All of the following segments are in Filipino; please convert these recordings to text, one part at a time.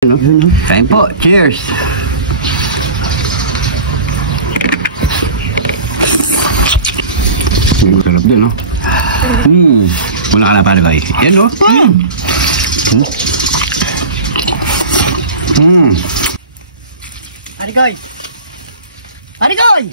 Kain po, cheers! Sarap din, no? Wala ka na pare ko eh. Yan, no? Parikoy! Parikoy!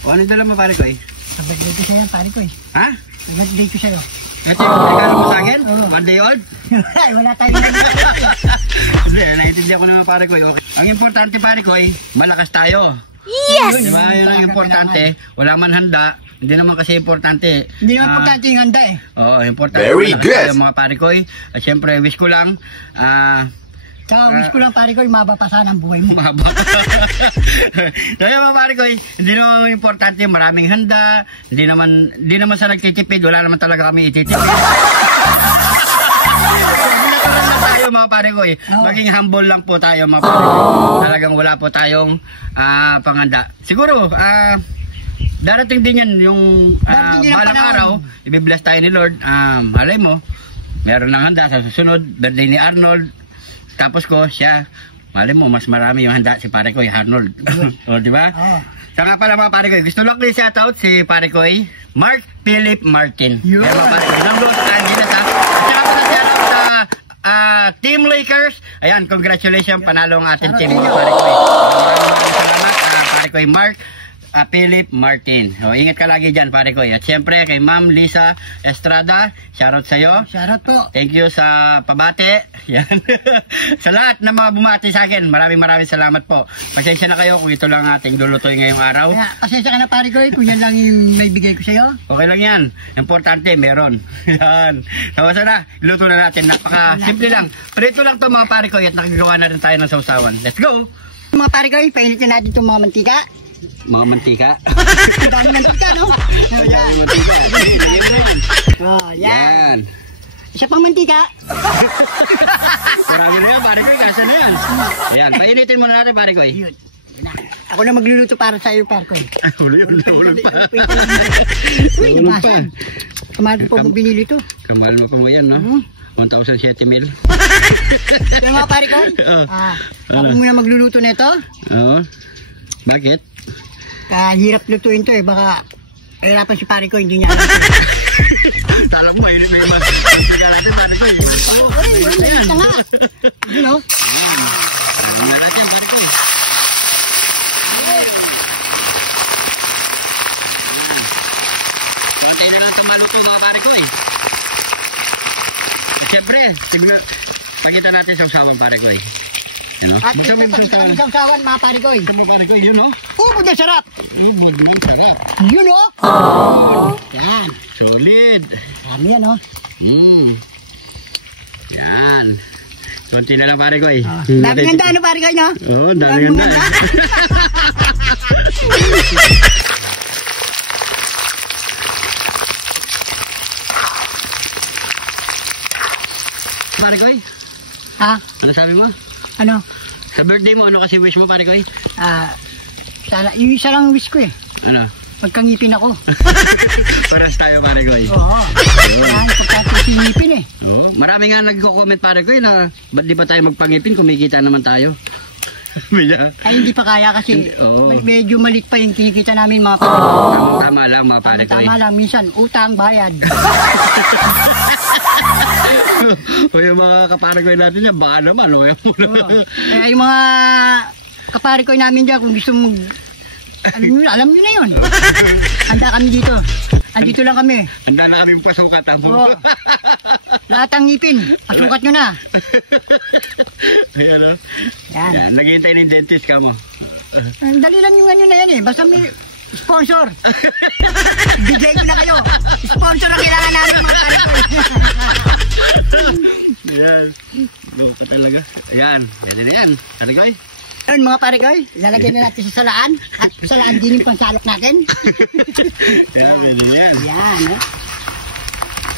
O, ano dala mo pare ko eh? Sa birthday ko sa'yo, Parikoy. Ha? Sa birthday ko sa'yo. Ito yung regalo mo sa akin? Oo. 1 day old? Ay, wala tayong Hindi, naiintindihan ko naman pare ko eh. Okay. Ang importante pare ko eh, malakas tayo. Yes! Diba? Yun ang importante. Wala man handa. Hindi naman kasi importante. Hindi naman pagkante yung handa eh. Oo, importante. Very good! Tayo, mga pare ko eh. At syempre, wish ko lang, Tsaka wish ko lang, Parikoy, mabapasa ng buhay mo. mahaba. Kaya mga pare ko, hindi naman importante, maraming handa, hindi naman sa nagtitipid, wala naman talaga kami ititipid. Natural na tayo mga pare ko, maging humble lang po tayo mga pare ko. Talagang wala po tayong panghanda. Siguro, darating din yan yung balang araw, ibibless tayo ni Lord. Malay mo, meron ng handa sa susunod, birthday ni Arnold. Tapos ko, siya, mali mo, mas marami yung handa si pare ko, Arnold. O, di ba? Saka pala mga pare ko, gusto lang ko i-shoutout si pare ko, Mark Philip Martin. Yun! Mga pare ko, nang-load sa Angeles, ha? At saka pala shoutout sa Team Lakers. Ayan, congratulations, panalo ang ating team, mga pare ko. Maraming salamat, pare ko, Mark Philip Martin. O, ingat ka lagi dyan, pare ko. At syempre, kay Ma'am Lisa Estrada, shoutout sa'yo. Shoutout po. Thank you sa pabate. Yan. Sa lahat ng mga bumati sa akin, maraming salamat po. Pasensya na kayo kung ito lang ating lulutoy ngayong araw. Kaya, pasensya ka na, Parikoy, kung yan lang yung may bigay ko sa'yo. Okay lang yan. Importante, meron. Yan. Tawasan na. Luto na natin. Napaka-simple lang. Prito lang to mga pare ko at nakagawa na rin tayo ng sausawan. Let's go! Mga Parikoy, painitin natin itong mga mantika. Mga mantika. Dami mantika, no? Ayan, mantika. Oh, yan. Yan. Isa pang mantika. Marami na yan, pare ko. Kasa na yan. Yan. Painitin muna natin, pare ko. Yun. Ako na magluluto para sa iyo, Parikoy. Hulog pa. Uy, nabasan. Kamahal ko po binili ito. Kamahal mo pa mo yan, no? 1,007 mil. Kaya mga Parikoy, ako muna magluluto na ito. Oo. Bakit? Hirap lutuin to eh, baka hirapan si Parikoy, hindi niya alam. Alam mo, may mas. Kaya natin, pare ko. Ito nga. You know? Ayan natin, pare ko. Mantay na lang itong maluto, mga pare ko eh. Siyempre, pagkita natin sa usawang pare ko eh. You know? At ito pa sa sawan, mga Parikoy. Mga pare ko, yun o. Ubod na sarap. Ubod man, sarap. Yun o. Yan. Solid. Kami yan o. Yan. Konti na lang pare ko eh. Dami ganda ano Parikoy, no? Oo, dami ganda. Pare ko eh. Ha? Ano sabi mo? Ano? Sa birthday mo, ano kasi wish mo pare ko eh? Sana, yung isa lang wish ko eh. Ano? Pagkangipin ako. Paras tayo pare ko eh. Oo. Yan, pagkangipin eh. Oo. Marami nga nagko-comment pare ko eh na ba't di pa tayo magpangipin, kumikita naman tayo. Ay hindi pa kaya kasi Oo. medyo malit pa yung kinikita namin mga Tama lang mga pare ko eh. Tama lang, minsan utang, bayad. O yung mga kaparikoy natin yan, baka naman. O yung Kaya yung mga kaparikoy namin dyan, kung gusto mong alam nyo na yun. Handa kami dito. Andito lang kami. handa na kaming pasukat. Oo. Lahat ang ngipin, pasukat nyo na. Ayan o. Yan. Naghihintay ng dentist ka mo. Dali lang yung ano na yan eh. Basta may sponsor. Bigay ko na kayo. Sponsor ang kailangan namin mga parikoy. Yan. Buka ka talaga. Ayan. Yan na yan. Parikoy. Ayun mga parikoy, lalagyan na natin sa salaan. At salaan din yung pansalok natin. Yan na yan. Yan eh.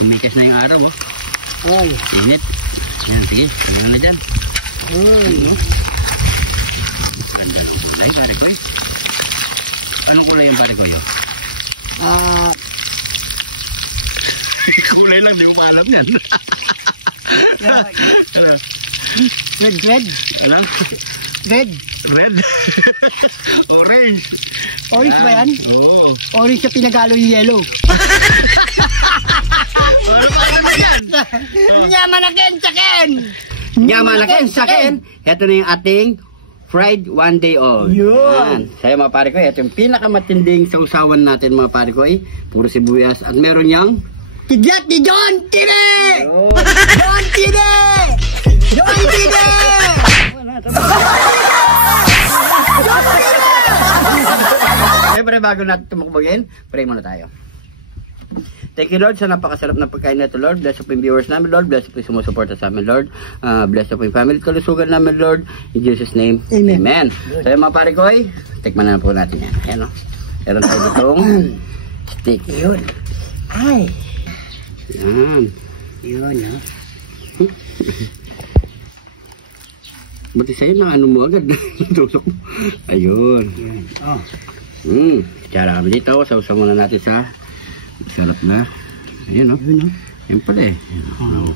Kumikas na yung araw mo. Oy. Init. Yan, sige. Ano na dyan? Oy. Ganda ng kulay, parikoy. Anong kulay yung parikoy yun? Kulay lang, di mo pa alam yan. Red, red. Ano? Red. Red? Orange. Orange ba yan? Oo. Orange sa pinagalo yung yellow. Ano pa naman yan? Yamanaken saken! Yamanaken saken! Ito na yung ating fried one day old. Yun. Sa'yo mga pare ko, ito yung pinakamatinding sausawan natin mga pare ko. Puro sibuyas. At meron niyang Tigyat ni John Tine! Yun. John Tine! John Tine! Siyempre bago natin tumakbogin, pray muna tayo. Thank you Lord sa napakasarap na pagkain na ito Lord. Bless po yung viewers namin Lord. Bless po yung sumusuporta sa amin Lord. Bless po yung family at kalusugan namin Lord. In Jesus name, Amen. Amen. So mga pare ko, tikman na po natin yan. Ayan o. Meron tayo ditong steak. Yun. Ay. Yan. Yun, no? Buti sa'yo na ano mo agad. Tusok mo. Ayun. Yun. Oh. Tsara kami dito. Sausaw muna natin sa sarap na. Ayun o. Yun, no? Yan pala eh.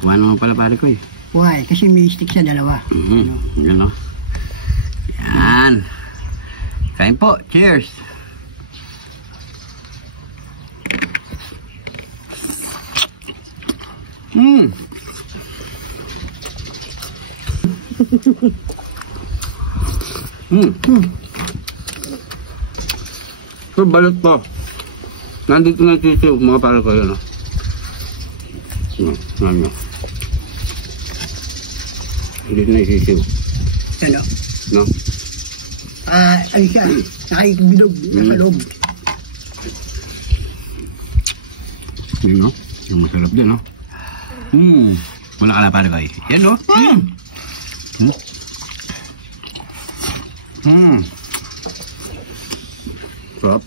Kuha naman pala pare ko eh. Why? Kasi may stick sa dalawa. Yan o. Yan. Kain po. Cheers. So balot po. Nandito na sisiw mga pare ko yun o. Ano. Hindi na sisiw. Ano? No? Ano siya? Nakaibilog sa loob. Yun no? Yung masarap din no? Wala ka na pare ko eh. Yan no? Sarap.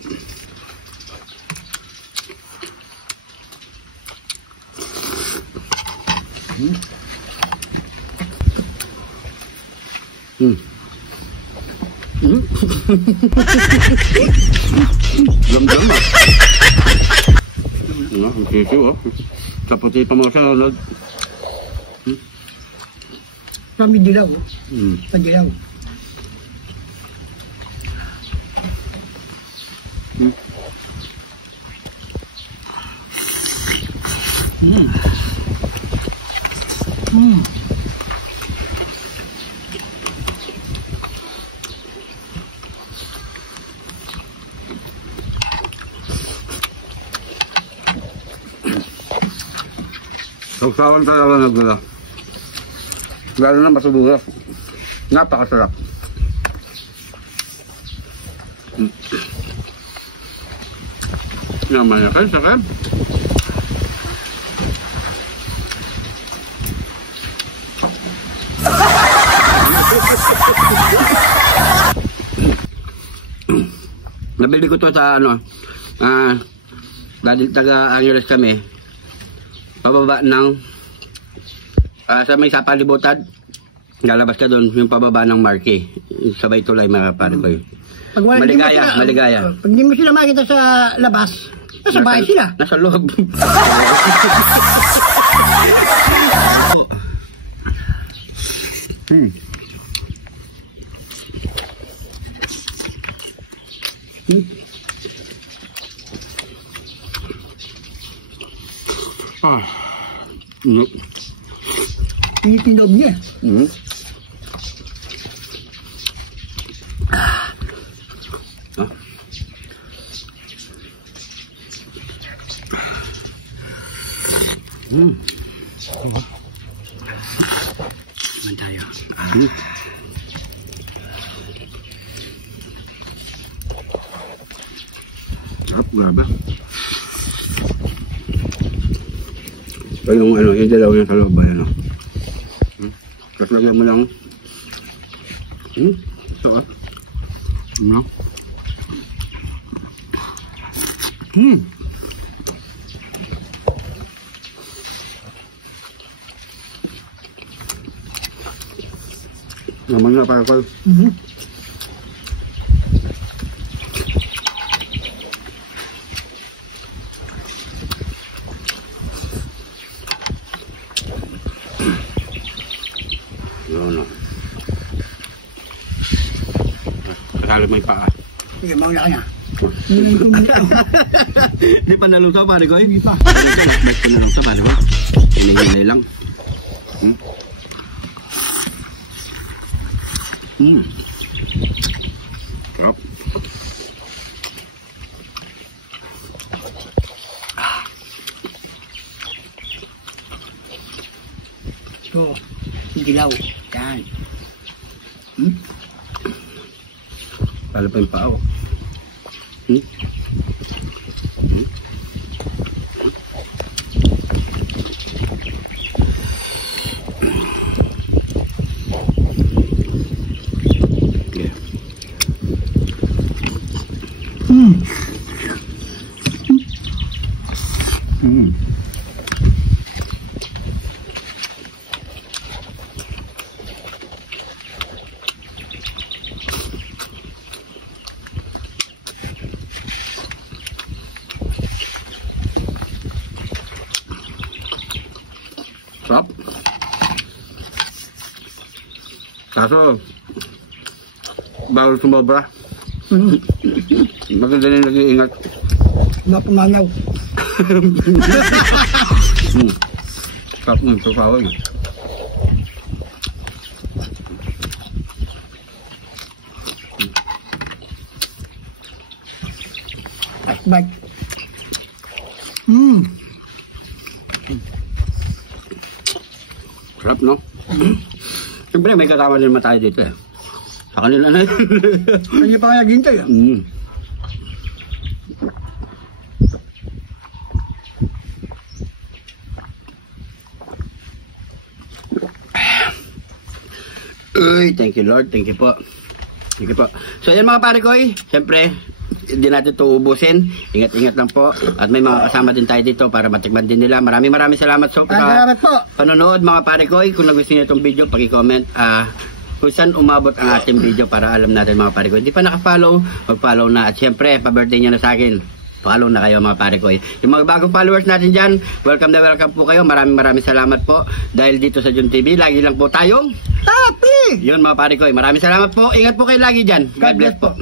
Lamdam ah. Ano, ang sisiw oh. Kaputi pa mo sa lod. Kami dilaw. Padilaw. Sausawan talaga nagdala. Lalo na masubura. Napakasarap. Naman na kayo, sakam. Nabili ko to sa ano, dahil taga Angeles kami. Pababa ng sa may Sapalibutan, lalabas ka doon yung pababa ng Marquee, sabay tulay mga pare ko yun. Maligaya. Pag hindi mo sila makita sa labas, nasa bahay sila. Nasa loob. Pinitin loob niya. Naman tayo. Sarap, grabe. Yung ano, yung dalaw yung sa loob ba yan, no? Tapos lagyan mo lang. Ito ah. Ano? Naman na para ko. Kasali mo yung paa. Sige, mauna ka na. Di pa nalusaw, pare ko. Hindi pa. Ba't pa nalusaw, pare ko? Hinay-hinay lang. Oh. Ito, dilaw. Yan. Talo pa yung paa, oh. Okay. Sarap. Kaso, bawal sumobra. Maganda na nag-iingat. Mapumanaw. Sarap ng tufawan. Asbat. Sarap, no? Siyempre, may kasama din naman tayo dito eh. Sa kanila na. Hindi pa kaya ginto yun. Uy, thank you Lord, thank you po. Thank you po. So yan mga pare ko, siyempre, hindi natin ito ubusin. Ingat-ingat lang po. At may mga kasama din tayo dito para matikman din nila. Maraming salamat so Salamat po. panonood mga pare ko. Kung nagustuhan niyo itong video, pag-comment kung saan umabot ang ating video para alam natin mga pare ko. Hindi pa naka-follow, mag-follow na. At siyempre, pa-birthday niya na sa akin. Follow na kayo mga pare ko. Yung mga bagong followers natin dyan, welcome na welcome po kayo. Maraming salamat po. Dahil dito sa Jun TV, lagi lang po tayong Happy! yun mga pare ko. Maraming salamat po. Ingat po kayo lagi dyan. God bless po.